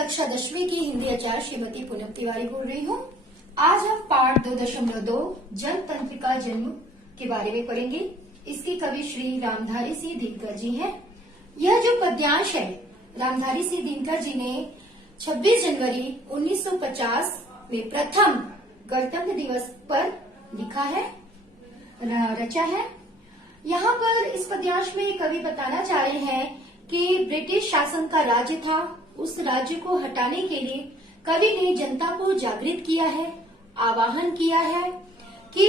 कक्षा 10वीं की हिंदी आचार्य श्रीमती पूनम तिवारी बोल रही हूँ। आज हम पाठ 2.2 जनतंत्र का जन्म के बारे में पढ़ेंगे। इसके कवि श्री रामधारी सिंह दिनकर जी हैं। यह जो पद्यांश है, रामधारी सिंह दिनकर जी ने 26 जनवरी 1950 में प्रथम गणतंत्र दिवस पर लिखा है, रचा है। यहाँ पर इस पद्यांश में कवि बताना चाह रहे हैं कि ब्रिटिश शासन का राज्य था, उस राज्य को हटाने के लिए कवि ने जनता को जागृत किया है, आवाहन किया है कि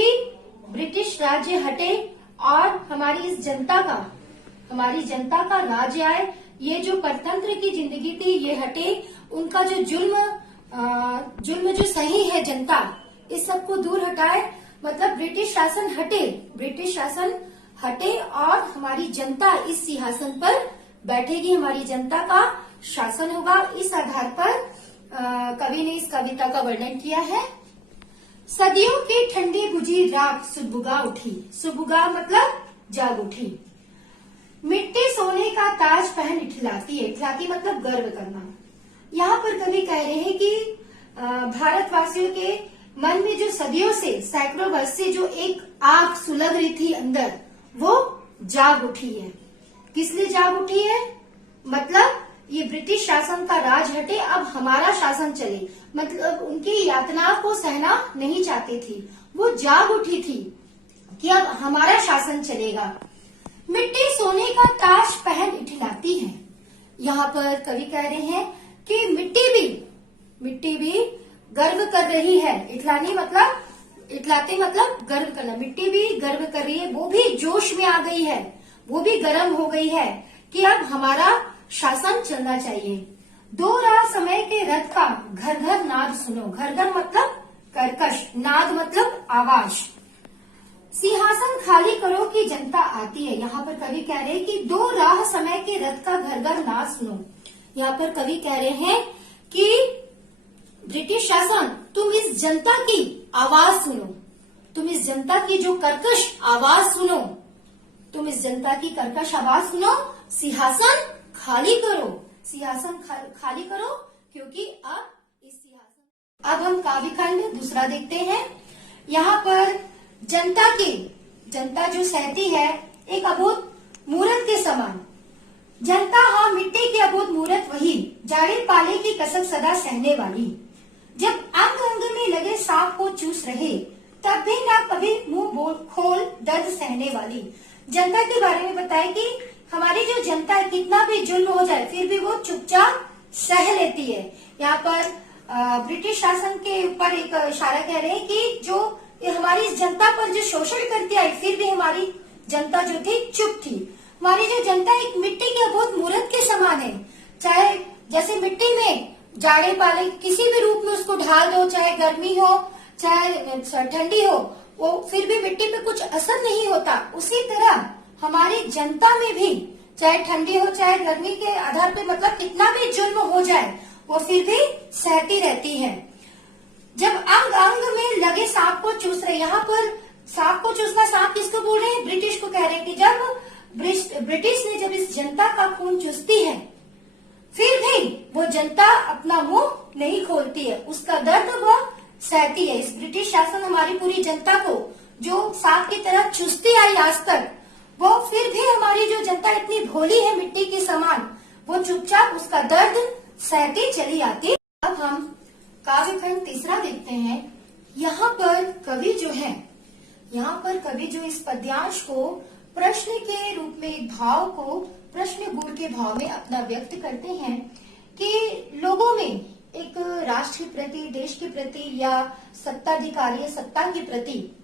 ब्रिटिश राज्य हटे और हमारी जनता का राज्य आए। ये जो परतंत्र की जिंदगी थी ये हटे, उनका जो जुल्म जो सही है जनता, इस सब को दूर हटाए। मतलब ब्रिटिश शासन हटे और हमारी जनता इस सिंहासन पर बैठेगी, हमारी जनता का शासन होगा। इस आधार पर कवि ने इस कविता का वर्णन किया है। सदियों की ठंडी बुझी राख सुबुगा उठी, सुबुगा मतलब जाग उठी। मिट्टी सोने का ताज पहन इठलाती है, इठलाती मतलब गर्व करना। यहाँ पर कवि कह रहे हैं कि भारतवासियों के मन में जो सदियों से, सैकड़ों वर्ष से जो एक आग सुलग रही थी अंदर, वो जाग उठी है। किस लिए जाग उठी है? मतलब ये ब्रिटिश शासन का राज हटे, अब हमारा शासन चले। मतलब उनकी यातनाओं को सहना नहीं चाहती थी, वो जाग उठी थी कि अब हमारा शासन चलेगा। मिट्टी सोने का ताज पहन इठलाती है। यहाँ पर कवि कह रहे हैं कि मिट्टी भी गर्व कर रही है। इठलाती मतलब गर्व करना। मिट्टी भी गर्व कर रही है, वो भी जोश में आ गई है, वो भी गर्म हो गई है कि अब हमारा शासन चलना चाहिए। दो राह समय के रथ का घर घर नाद सुनो। घर घर मतलब कर्कश, नाद मतलब आवाज। सिंहासन खाली करो कि जनता आती है। यहाँ पर कवि कह रहे हैं कि दो राह समय के रथ का घर घर नाद सुनो। यहाँ पर कवि कह रहे हैं कि ब्रिटिश शासन, तुम इस जनता की आवाज सुनो, तुम इस जनता की जो कर्कश आवाज सुनो, तुम इस जनता की कर्कश आवाज सुनो। सिंहासन खाली खाली करो क्योंकि अब इस सिंहासन। अब हम काव्यखंड दूसरा देखते हैं। यहाँ पर जनता जो सहती है एक अबोध मूरत के समान। जनता हाँ मिट्टी की अबोध मूरत वही, जाड़े पाले की कसक सदा सहने वाली। जब अंग अंग में लगे सांप को चूस रहे, तब भी ना कभी मुंह खोल दर्द सहने वाली। जनता के बारे में बताया कि हमारी जो जनता है, कितना भी जुल्म हो जाए फिर भी वो चुपचाप सह लेती है। यहाँ पर ब्रिटिश शासन के ऊपर एक इशारा कह रहे हैं कि जो हमारी जनता पर जो शोषण करती आई, फिर भी हमारी जनता जो थी चुप थी। हमारी जो जनता एक मिट्टी के अबोध मूरत के समान है। चाहे जैसे मिट्टी में जाड़े पाले किसी भी रूप में उसको ढाल दो, चाहे गर्मी हो चाहे ठंडी हो, वो फिर भी मिट्टी पे कुछ असर नहीं होता। उसी तरह हमारी जनता में भी चाहे ठंडी हो चाहे गर्मी के आधार पे, मतलब कितना भी जुल्म हो जाए, वो फिर भी सहती रहती है। जब अंग अंग में लगे सांप को चूस रहे, यहाँ पर सांप को चूसना, सांप किसको बोल रहे हैं? ब्रिटिश को कह रहे हैं कि जब ब्रिटिश ने जब इस जनता का खून चूसती है, फिर भी वो जनता अपना मुंह नहीं खोलती है, उसका दर्द वो सहती है। इस ब्रिटिश शासन हमारी पूरी जनता को जो सांप की तरह चूसती आई आज तक, वो फिर भी हमारी जो जनता इतनी भोली है मिट्टी के समान, वो चुपचाप उसका दर्द सहती चली आती। अब हम काव्यखंड तीसरा देखते हैं। यहाँ पर कवि जो इस पद्यांश को प्रश्न के रूप में, एक भाव को प्रश्न गुण के भाव में अपना व्यक्त करते हैं कि लोगों में एक राष्ट्र के प्रति, देश के प्रति या सत्ताधिकारी, सत्ता के प्रति,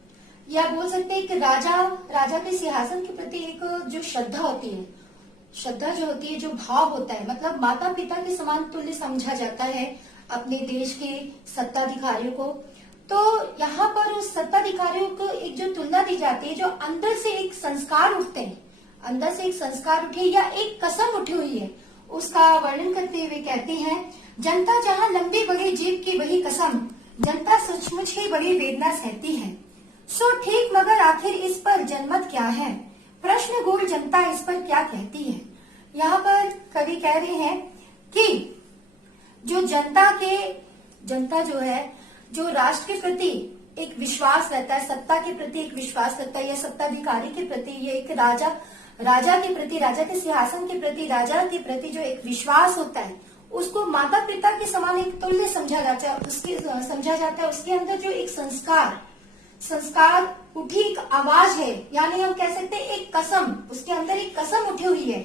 या बोल सकते हैं कि राजा के सिंहासन के प्रति एक जो श्रद्धा होती है, श्रद्धा जो होती है, जो भाव होता है, मतलब माता पिता के समान तुल्य समझा जाता है अपने देश के सत्ताधिकारियों को। तो यहाँ पर उस सत्ताधिकारियों को एक जो तुलना दी जाती है, जो अंदर से एक संस्कार उठते हैं, अंदर से एक संस्कार उठे या एक कसम उठी हुई है, उसका वर्णन करते हुए कहते हैं, जनता जहाँ लंबी बड़ी जीव की वही कसम, जनता सचमुच ही बड़ी वेदना सहती है। सो ठीक मगर आखिर इस पर जनमत क्या है, प्रश्न गूढ़ जनता इस पर क्या कहती है। यहाँ पर कवि कह रहे हैं कि जो जनता जो है, जो राष्ट्र के प्रति एक विश्वास रहता है, सत्ता के प्रति एक विश्वास रहता है, या सत्ताधिकारी के प्रति, ये एक राजा के प्रति, राजा के सिंहासन के प्रति, राजा के प्रति जो एक विश्वास होता है, उसको माता पिता के समान एक तुल्य समझा जाता है। उसके अंदर जो एक संस्कार उठी एक आवाज है, यानी हम कह सकते हैं एक कसम, उसके अंदर एक कसम उठी हुई है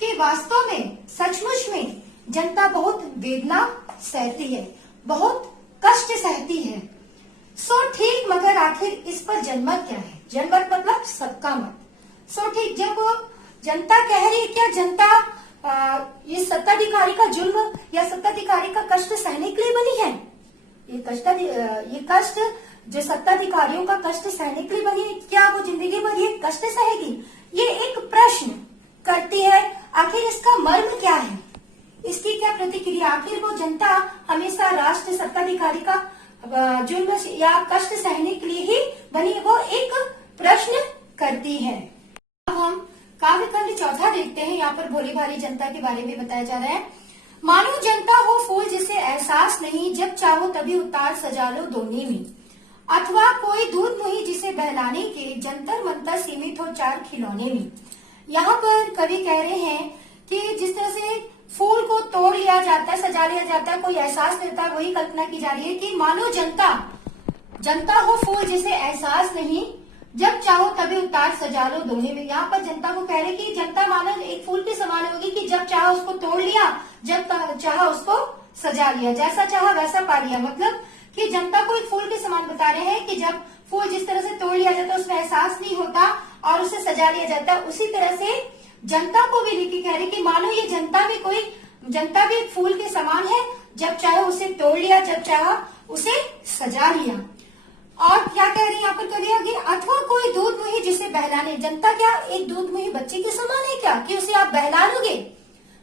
कि वास्तव में सचमुच में जनता बहुत वेदना सहती है, बहुत कष्ट सहती है। सो ठीक, मगर आखिर इस पर जनमत क्या है? जनमत मतलब सबका मत। सो ठीक, जब जनता कह रही है, क्या जनता ये सत्ताधिकारी का जुल्म या सत्ताधिकारी का कष्ट सहने के लिए बनी है? ये कष्ट जो सत्ताधिकारियों का कष्ट सहने के लिए बनी है, क्या वो जिंदगी भर ये कष्ट सहेगी? ये एक प्रश्न करती है। आखिर इसका मर्म क्या है, इसकी क्या प्रतिक्रिया? आखिर वो जनता हमेशा राष्ट्र सत्ताधिकारी का जुल्म या कष्ट सहने के लिए ही बनी है, वो एक प्रश्न करती है। अब हम काव्यखंड चौथा देखते हैं। यहाँ पर भोली भाली जनता के बारे में बताया जा रहा है। मानो जनता हो फूल जिसे एहसास नहीं, जब चाहो तभी उतार सजा लो दोने में, अथवा कोई दूध मुही जिसे बहलाने के जंतर मंतर सीमित हो चार खिलौने में। यहाँ पर कवि कह रहे हैं कि जिस तरह से फूल को तोड़ लिया जाता है, सजा लिया जाता है, कोई एहसास नहीं होता, वही कल्पना की जा रही है कि मानो जनता हो फूल जिसे एहसास नहीं, जब चाहो तभी उतार सजा लो दोने में। यहाँ पर जनता को कह रहे कि जनता मानो एक फूल की समान होगी कि जब चाहा उसको तोड़ लिया, जब चाहा उसको सजा लिया, जैसा चाहा वैसा पा लिया। मतलब कि जनता को एक फूल के समान बता रहे हैं कि जब फूल जिस तरह से तोड़ लिया जाता है उसमें एहसास नहीं होता और उसे सजा लिया जाता है, उसी तरह से जनता को भी लेके कह रहे कि मानो ये जनता भी एक फूल के समान है, जब चाहे उसे तोड़ लिया, जब चाहा उसे सजा लिया। और क्या कह रही है यहाँ पर कवि आगे, अथवा कोई दूध मुही जिसे बहलाने, जनता क्या एक दूध मुही बच्चे के समान है क्या कि उसे आप बहला लोगे?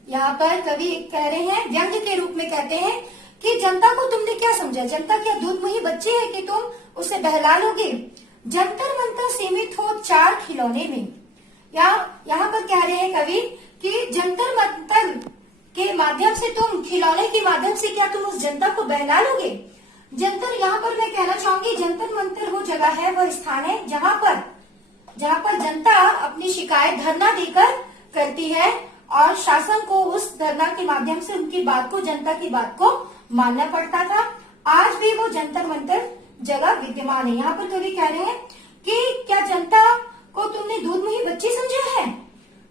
यहाँ पर कवि कह रहे हैं, व्यंग्य के रूप में कहते हैं कि जनता को तुमने क्या समझा, जनता क्या दूध मुही बच्चे है कि तुम उसे बहला लोगे? जंतर मंतर सीमित हो चार खिलौने में। यहाँ पर कह रहे हैं कवि कि जंतर मंतर के माध्यम से तुम, खिलौने के माध्यम से क्या तुम उस जनता को बहला लोगे? जंतर, यहाँ पर मैं कहना चाहूंगी जंतर मंतर वो जगह है, वह स्थान है जहाँ पर जनता अपनी शिकायत धरना देकर करती है और शासन को उस धरना के माध्यम से उनकी बात को, जनता की बात को मानना पड़ता था। आज भी वो जंतर मंतर जगह विद्यमान है। यहाँ पर कवि कह रहे हैं कि क्या जनता को तुमने दूध मुही बच्ची समझा है,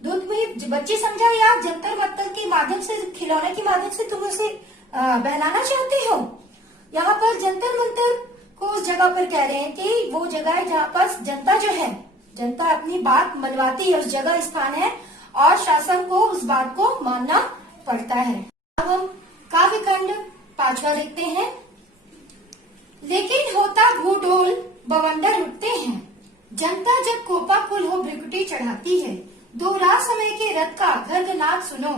दूध मुही बच्ची समझा, या जंतर मंतर के माध्यम से, खिलौने के माध्यम से तुम उसे बहलाना चाहते हो? यहाँ पर जंतर मंतर को उस जगह पर कह रहे हैं कि वो जगह है जहाँ पर जनता जो है, जनता अपनी बात मनवाती है, उस जगह स्थान है और शासन को उस बात को मानना पड़ता है। अब हम काव्यखंड पांचवा देखते हैं। लेकिन होता भूडोल बवंडर उठते हैं, जनता जब कोपाकुल हो भ्रिकुटी चढ़ाती है, दो राह समय के रथ का गर्गनाद सुनो,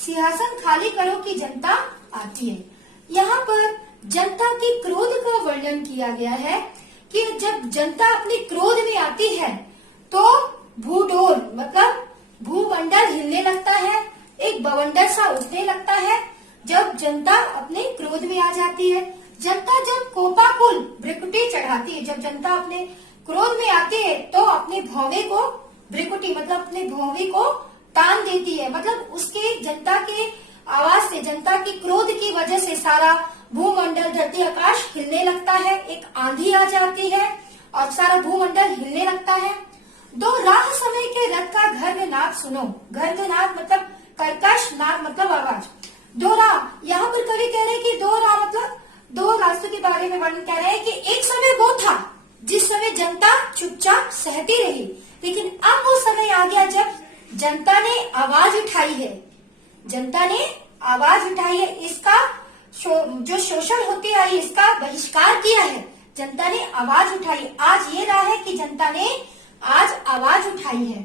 सिंहासन खाली करो कि जनता आती है। यहाँ पर जनता की क्रोध का वर्णन किया गया है कि जब जनता अपने क्रोध में आती है तो भूडोल मतलब भूमंडल हिलने लगता है, एक बवंडर सा उठने लगता है जब जनता अपने क्रोध में आ जाती है। जनता जब कोपाकुल भ्रिकुटी चढ़ाती है, जब जनता अपने क्रोध में आती है तो अपने भौवे को, भ्रिकुटी मतलब अपने भौवे को तान देती है। मतलब उसके, जनता के आवाज से, जनता के क्रोध की वजह से सारा भूमंडल, धरती आकाश हिलने लगता है, एक आंधी आ जाती है और सारा भूमंडल हिलने लगता है। दो राह समय के रथ का गर्गनाद सुनो, गर्गनाद मतलब कर्कश, नाद मतलब आवाज। दो राह, यहाँ पर कवि कह रहे हैं कि दो राह मतलब दो रास्तों के बारे में वर्णन कह रहे हैं कि एक समय वो था जिस समय जनता चुपचाप सहती रही, लेकिन अब वो समय आ गया जब जनता ने आवाज उठाई है, जनता ने आवाज उठाई है, इसका जो शोषण होती आई इसका बहिष्कार किया है, जनता ने आवाज उठाई। आज ये रहा है कि जनता ने आज आवाज उठाई है।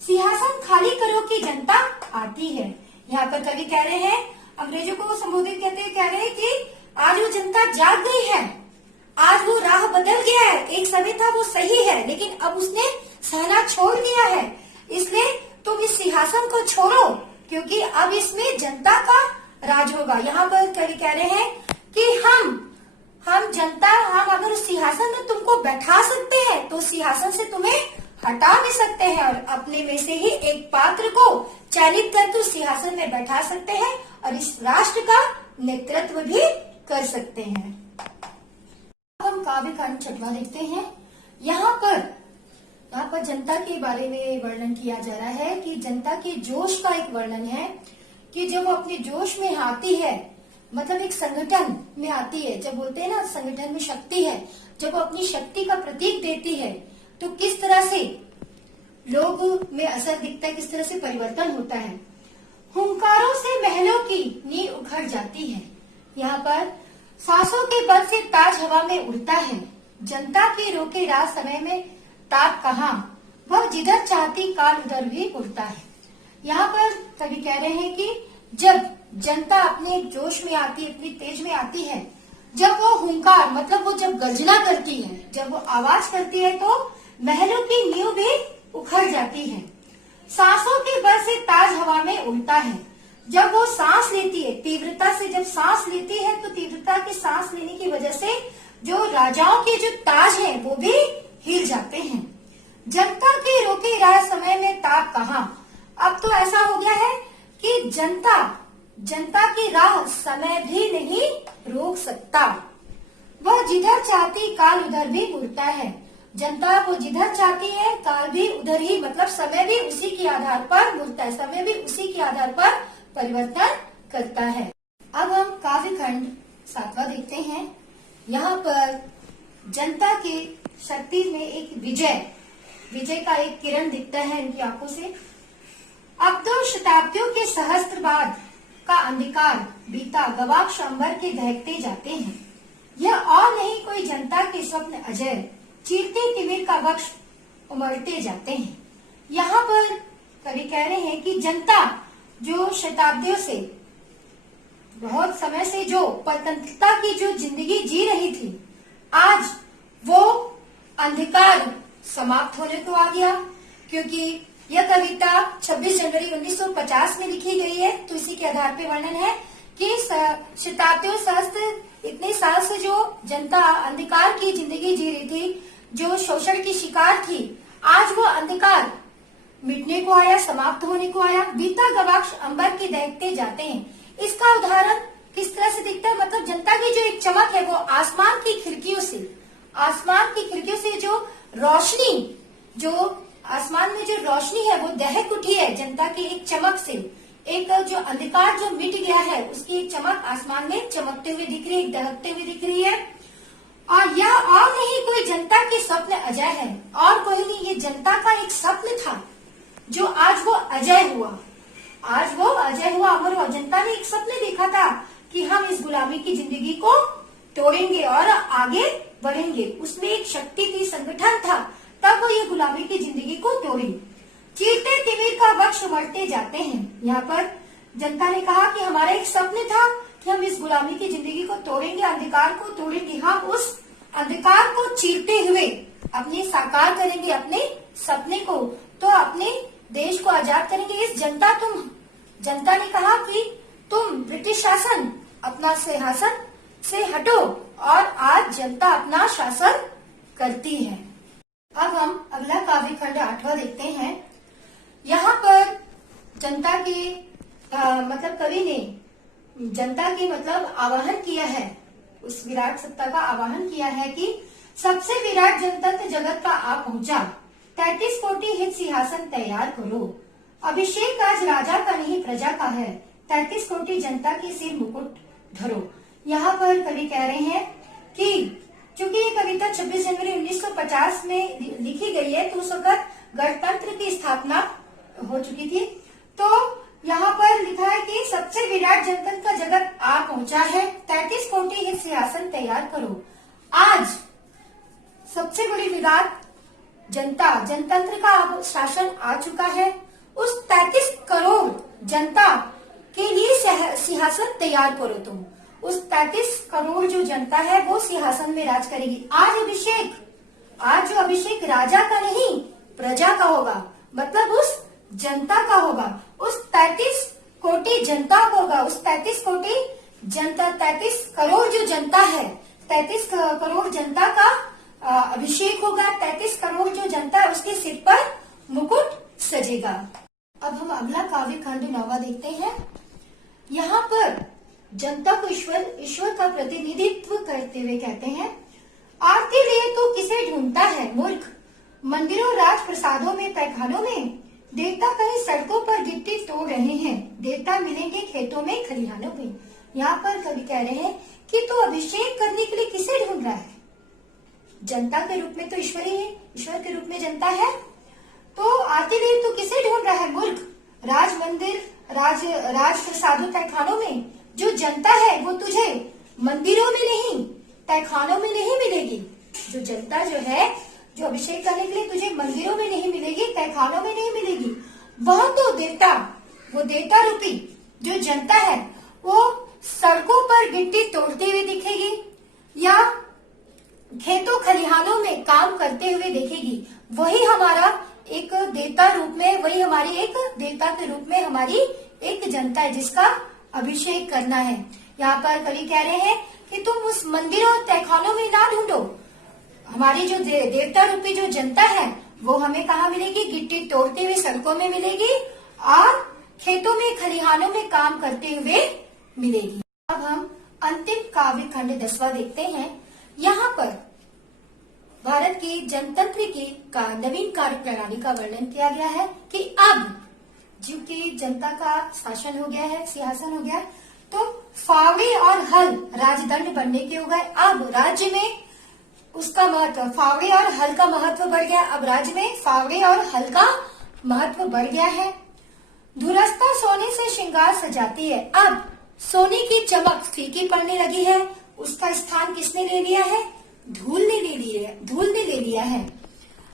सिंहासन खाली करो कि जनता आती है। यहाँ पर कवि कह रहे हैं, अंग्रेजों को संबोधित करते हुए कह रहे हैं कि आज वो जनता जाग गई है, आज वो राह बदल गया है। एक समय था वो सही है लेकिन अब उसने सहना छोड़ दिया है, इसलिए तुम इस सिंहासन को छोड़ो क्योंकि अब इसमें जनता का राज होगा। यहाँ पर कवि कह रहे हैं कि हम जनता, हम अगर उस सिंहासन में तुमको बैठा सकते हैं तो सिंहासन से तुम्हें हटा भी सकते हैं और अपने में से ही एक पात्र को चयनित करके उस सिंहासन में बैठा सकते हैं और इस राष्ट्र का नेतृत्व भी कर सकते हैं। अब हम काव्य खंड 6वां देखते हैं। यहाँ पर जनता के बारे में वर्णन किया जा रहा है कि जनता के जोश का एक वर्णन है कि जब वो अपने जोश में आती है, मतलब एक संगठन में आती है, जब बोलते हैं ना संगठन में शक्ति है, जब वो अपनी शक्ति का प्रतीक देती है तो किस तरह से लोग में असर दिखता है, किस तरह से परिवर्तन होता है। हुंकारों से महलों की नींव उखड़ जाती है। यहाँ पर सांसों के बल से ताज हवा में उड़ता है। जनता के रोके रात समय में ताप कहाँ, वह जिधर चाहती काल उधर भी उड़ता है। यहाँ पर कवि कह रहे हैं कि जब जनता अपने जोश में आती है, अपनी तेज में आती है, जब वो हुंकार मतलब वो जब गर्जना करती है, जब वो आवाज करती है तो महलों की नींव भी उखड़ जाती है। सांसों के बल से ताज हवा में उड़ता है। जब वो सांस लेती है, तीव्रता से जब सांस लेती है तो तीव्रता की सांस लेने की वजह से जो राजाओं के जो ताज हैं वो भी हिल जाते हैं। जनता के रोके रात समय में ताप कहाँ। अब तो ऐसा हो गया है कि जनता की राह समय भी नहीं रोक सकता। वह जिधर चाहती काल उधर भी उड़ता है। जनता वो जिधर चाहती है काल भी उधर ही, मतलब समय भी उसी के आधार पर मुड़ता है, समय भी उसी के आधार पर परिवर्तन करता है। अब हम काव्य खंड 7वां देखते हैं। यहाँ पर जनता के शक्ति में एक विजय का एक किरण दिखता है इनकी आंखों से। अब तो शताब्दियों के सहस्त्र बाद का अंधकार बीता, गवाक्ष अंबर के दहकते जाते हैं। यह और नहीं कोई जनता के स्वप्न अजय, चीरते तिमिर का वक्ष उमड़ते जाते हैं। यहाँ पर कवि कह रहे हैं कि जनता जो शताब्दियों से, बहुत समय से जो परतंत्रता की जो जिंदगी जी रही थी, आज वो अंधकार समाप्त होने को आ गया। क्योंकि यह कविता 26 जनवरी 1950 में लिखी गई है, तो इसी के आधार पे वर्णन है कि शताब्दियों सहस्त्र इतने साल से जो जनता अंधकार की जिंदगी जी रही थी, जो शोषण की शिकार थी, आज वो अंधकार मिटने को आया, समाप्त होने को आया। बीता गवाक्ष अंबर के दहकते जाते हैं। इसका उदाहरण किस तरह से दिखता है, मतलब जनता की जो एक चमक है वो आसमान की खिड़कियों से जो रोशनी, जो आसमान में जो रोशनी है वो दहक उठी है जनता की एक चमक से। एक जो अंधकार जो मिट गया है उसकी एक चमक आसमान में चमकते हुए दिख रही है, दहकते हुए दिख रही है। और यह और नहीं कोई जनता के स्वप्न अजय है, और कोई नहीं, ये जनता का एक स्वप्न था जो आज वो अजय हुआ, अमर हुआ। जनता ने एक स्वप्न देखा था कि हम इस गुलामी की जिंदगी को तोड़ेंगे और आगे बढ़ेंगे। उसमें एक शक्ति थी, संगठन था, तब वो ये गुलामी की जिंदगी को तोड़ी। चीरते तिमिर का वक्ष उमड़ते जाते हैं। यहाँ पर जनता ने कहा कि हमारा एक स्वप्न था कि हम इस गुलामी की जिंदगी को तोड़ेंगे, अंधकार को तोड़ेंगे, हम उस अंधकार को चीरते हुए अपने साकार करेंगे अपने सपने को, तो अपने देश को आजाद करेंगे। जनता ने कहा कि तुम ब्रिटिश शासन अपना सिंहासन से हटो, और आज जनता अपना शासन करती है। अब हम अगला काव्य खंड 8वां देखते हैं। यहाँ पर जनता के मतलब कवि ने जनता के मतलब आवाहन किया है, उस विराट सत्ता का आवाहन किया है कि सबसे विराट जनतंत्र जगत का आ पहुंचा, 33 कोटि हित सिंहासन तैयार करो। अभिषेक आज राजा का नहीं प्रजा का है, 33 कोटि जनता के सिर मुकुट धरो। यहाँ पर कवि कह रहे हैं कि चूंकि ये कविता 26 जनवरी 1950 में लिखी गई है, तो उस वक्त गणतंत्र की स्थापना हो चुकी थी। तो यहाँ पर लिखा है कि सबसे विराट जनतंत्र का जगत आ पहुंचा है, 33 कोटि हित सिंहासन तैयार करो। आज सबसे बड़ी विराट जनतंत्र का शासन आ चुका है। उस 33 करोड़ जनता के लिए सिंहासन तैयार करो तुम। उस 33 करोड़ जो जनता है वो सिंहासन में राज करेगी। आज जो अभिषेक राजा का नहीं प्रजा का होगा, मतलब उस जनता का होगा। उस 33 कोटि जनता को होगा, उस 33 कोटि जनता, 33 करोड़ जो जनता है, 33 करोड़ जनता का अभिषेक होगा। 33 करोड़ जो जनता है उसके सिर पर मुकुट सजेगा। अब हम अगला काव्य खंड 9वां देखते हैं। यहाँ पर जनता को ईश्वर का प्रतिनिधित्व करते हुए कहते हैं, आरती लिए तो किसे ढूंढता है मूर्ख, मंदिरों राज प्रसादों में तहखानों में, देवता कहीं सड़कों पर गिट्टी तोड़ रहे हैं, देवता मिलेंगे खेतों में खलिहानों में। यहाँ पर कवि कह रहे हैं कि तो अभिषेक करने के लिए किसे ढूंढ रहा है? जनता के रूप में तो ईश्वर ही है, ईश्वर के रूप में जनता है, तो आरती लिए तो किसे ढूंढ रहा है मूर्ख, राज मंदिर राज प्रसादों तहखानों में। जो जनता है वो तुझे मंदिरों में नहीं, तहखानों में नहीं मिलेगी। जो जनता जो है, जो अभिषेक करने के लिए तुझे मंदिरों में नहीं मिलेगी, तहखानों में नहीं मिलेगी। वह तो देवता, वो देवता रूपी जो जनता है वो सड़कों पर गिट्टी तोड़ते हुए दिखेगी या खेतों खलिहानों में काम करते हुए देखेगी। वही हमारा एक देवता रूप में, वही हमारी एक देवता के रूप में हमारी एक जनता है जिसका अभिषेक करना है। यहाँ पर कवि कह रहे हैं कि तुम उस मंदिरों और तहखानों में ना ढूंढो, हमारी जो देवता रूपी जो जनता है वो हमें कहाँ मिलेगी? गिट्टी तोड़ते हुए सड़कों में मिलेगी और खेतों में खलिहानों में काम करते हुए मिलेगी। अब हम अंतिम काव्य खंड 10वां देखते हैं। यहाँ पर भारत की जनतंत्र की नवीन कार्य प्रणाली का वर्णन किया गया है कि अब क्योंकि जनता का शासन हो गया है, सिंहासन हो गया, तो फावड़े और हल राजदंड बनने के हो गए। अब राज्य में उसका महत्व, फावड़े और हल का महत्व बढ़ गया। अब राज्य में फावड़े और हल का महत्व बढ़ गया है। धुरस्ता सोने से श्रृंगार सजाती है। अब सोने की चमक फीकी पड़ने लगी है, उसका स्थान किसने ले लिया है? धूल ने ले लिया है।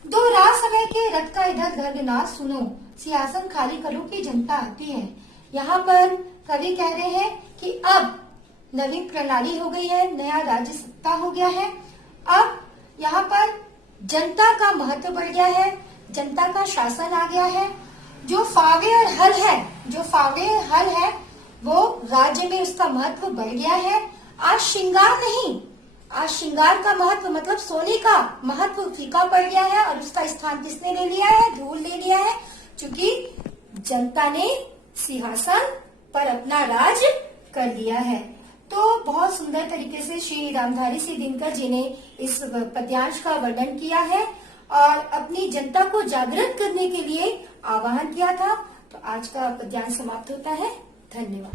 दो रात समय के रथ का इधर दर्द ना सुनो, सिंहासन खाली करो की जनता आती है। यहाँ पर कवि कह रहे हैं कि अब नवीन प्रणाली हो गई है, नया राज्य सत्ता हो गया है। अब यहाँ पर जनता का महत्व बढ़ गया है, जनता का शासन आ गया है। जो फावड़े और हल है वो राज्य में उसका महत्व बढ़ गया है। आज श्रृंगार नहीं, आज श्रृंगार का महत्व मतलब सोने का महत्व फीका पड़ गया है और उसका स्थान किसने ले लिया है? धूल ले लिया है, क्योंकि जनता ने सिंहासन पर अपना राज कर लिया है। तो बहुत सुंदर तरीके से श्री रामधारी सिंह दिनकर जी ने इस पद्यांश का वर्णन किया है और अपनी जनता को जागृत करने के लिए आह्वान किया था। तो आज का पद्यांश समाप्त होता है। धन्यवाद।